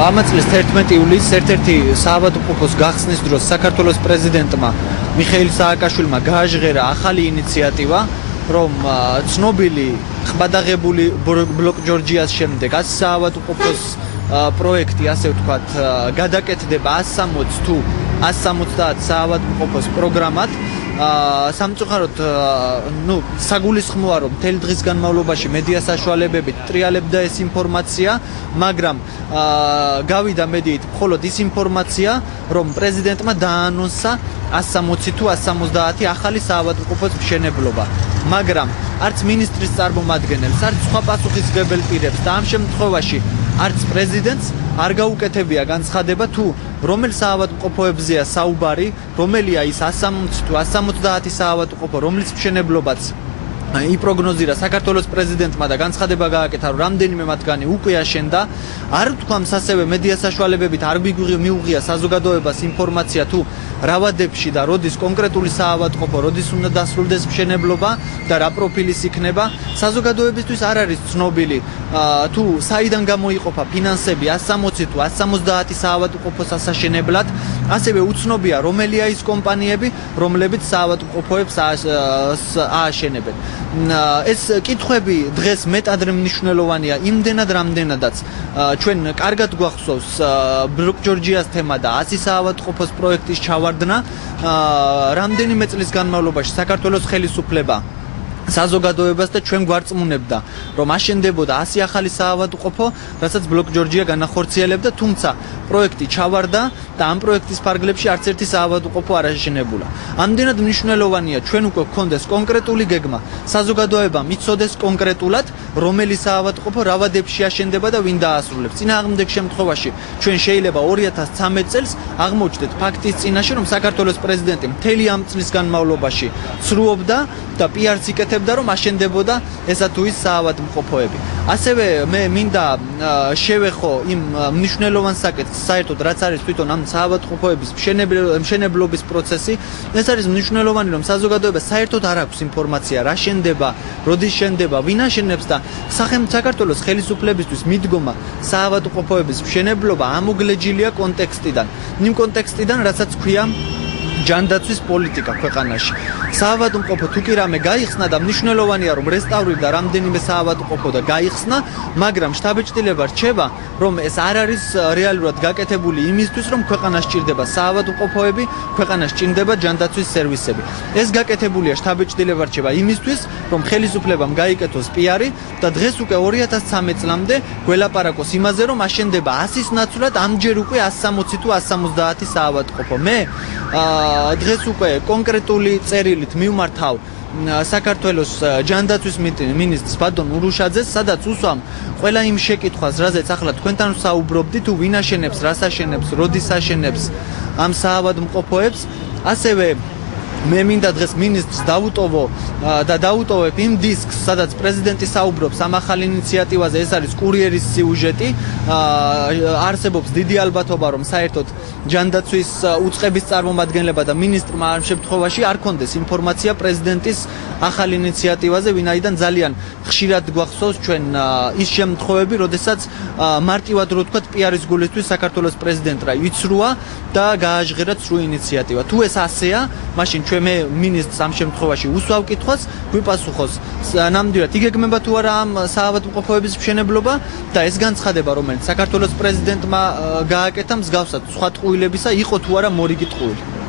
Ამათ წლის 11 ივლისს ერთ-ერთი საავადმყოფოს გახსნის დროს საქართველოს პრეზიდენტმა მიხეილ სააკაშვილმა გააჟღერა ახალი ინიციატივა, რომ ცნობილი ხბადაღებული ბლოკ ჯორჯიას შემდეგ საავადმყოფოს პროექტი, ასე ვთქვათ, გადაკეთდება 160 თუ 170 საავადმყოფოს პროგრამად. სამწუხაროდ, საგულისხმოა, რომ მთელი დღის განმავლობაში მედია საშუალებებით ტრიალებდა ეს ინფორმაცია, მაგრამ გავიდა მედიით მხოლოდ ის ინფორმაცია, რომ პრეზიდენტმა დაანონსა 160 თუ 170 ახალი საავადმყოფოს მშენებლობა. მაგრამ არც მინისტრის წარმომადგენელს, არც სხვა პასუხისმგებელ პირებს და ამ შემთხვევაში არც პრეზიდენტს არ გაუკეთებია განცხადება თუ რომელ საავადმყოფოებზეა საუბარი, რომელია ის 160 თუ 170 საავადმყოფო, რომლის მშენებლობაც იპროგნოზირა საქართველოს პრეზიდენტმა და განცხადება გააკეთა, რომ რამდენიმე მათგანი უკვე აშენდა. არ ვთქვამს ასევე მედია საშუალებებით არ მიუღია საზოგადოებას ინფორმაცია თუ რა ვადებში და როდის კონკრეტული საავადმყოფო, როდის უნდა დასრულდეს მშენებლობა და რა პროფილის იქნება. საზოგადოებისთვის არ არის ცნობილი თუ საიდან გამოიყოფა ფინანსები 160 თუ 170 საავადმყოფოს ასაშენებლად. ასევე უცნობია რომელია ის კომპანიები, რომლებიც საავადმყოფოებს ააშენებენ. ეს კითხვები დღეს მეტად მნიშვნელოვანია იმდენად, რამდენადაც ჩვენ კარგად გვახსოვს ბლოკ ჯორჯიას თემა და 100 საავადმყოფოს პროექტის ჩავარდნა. რამდენიმე წლის განმავლობაში საქართველოს ხელისუფლება საზოგადოებას და ჩვენ გვარწმუნებდა, რომ აშენდებოდა 100 ახალი საავადმყოფო, რასაც ბლოკ ჯორჯია განახორციელებდა, თუმცა პროექტი ჩავარდა და ამ პროექტის ფარგლებში არც ერთი საავადმყოფო არ აშენებულა. ამდენად მნიშვნელოვანია ჩვენ უკვე გქონდეს კონკრეტული გეგმა, საზოგადოება მიცოდეს კონკრეტულად, რომელი საავადმყოფო რა ვადებში აშენდება და ვინ დაასრულებს. წინააღმდეგ შემთხვევაში ჩვენ შეიძლება 2013 წელს აღმოჩნდეთ ფაქტის წინაშე, რომ საქართველოს პრეზიდენტი მთელი ამ წლის განმავლობაში ცრუობდა და პიარს იკეთებდა, რომ აშენდებოდა ესა თუ ის საავადმყოფოები. ასევე მე მინდა შევეხო იმ მნიშვნელოვან საკითხს, საერთოდ რაც არის თვითონ ამ საავადმყოფოების მშენებლობის პროცესი. ეს არის მნიშვნელოვანი, რომ საზოგადოებას საერთოდ არ აქვს ინფორმაცია რა შენდება, როდის შენდება, ვინ აშენებს და საქართველოს ხელისუფლებისთვის მიდგომა საავადმყოფოების მშენებლობა ამოგლეჯილია კონტექსტიდან. იმ კონტექსტიდან, რასაც ქვია ჯანდაცვის პოლიტიკა ქვეყანაში. საავადმყოფო თუ კი რამე გაიხსნა და მნიშვნელოვანია, რომ რესტავრირდა რამდენიმე საავადმყოფო და გაიხსნა, მაგრამ შთაბეჭდილება რჩება, რომ ეს არ არის რეალურად გაკეთებული იმისთვის, რომ ქვეყანას სჭირდება საავადმყოფოები, ქვეყანას სჭირდება ჯანდაცვის სერვისები. ეს გაკეთებულია, შთაბეჭდილება რჩება იმისთვის, რომ ხელისუფლებამ გაიკეთოს პიარი და დღეს უკვე 2013 წლამდე გველაპარაკოს იმაზე, რომ აშენდება 100-ის ნაცვლად ამჯერ უკვე 160 თუ 170 საავადმყოფო. მე დღეს უკვე კონკრეტული წერილით მივმართავ საქართველოს ჯანდაცვის მინისტრს ბატონ ურუშაძეს, სადაც უსვამ ყველა იმ შეკითხვას, რაზეც ახლა თქვენთან ვსაუბრობდით, თუ ვინ აშენებს, რას აშენებს, როდის აშენებს ამ საავადმყოფოებს. ასევე მე მინდა დღეს მინისტრს დავუტოვებ იმ დისკს, სადაც პრეზიდენტი საუბრობს ამ ახალ ინიციატივაზე, ეს არის კურიერის სიუჟეტი. არსებობს დიდი ალბათობა, რომ საერთოდ ჯანდაცვის უწყების წარმომადგენლებმა და მინისტრმა ამ შემთხვევაში არ ქონდეს ინფორმაცია პრეზიდენტის ახალ ინიციატივაზე, ვინაიდან ძალიან ხშირად გვახსოვს ჩვენ ის შემთხვევები, როდესაც მარტივად რო ვთქვათ, პიარის გულისთვის საქართველოს პრეზიდენტმა იცრუა და გააჟღერა ცრუ ინიციატივა. თუ ეს ასეა, მაშინ ჩვენ მე მინისტრს ამ შემთხვევაში უსვავ კითხვას, გვიპასუხოს ნამდვილად იგეგმება თუ არა ამ საავადმყოფოების მშენებლობა და ეს განცხადება, რომელიც საქართველოს პრეზიდენტმა გააკეთა, მსგავსად სხვა ტყუილებისა, იყო თუ არა მორიგი ტყუილი.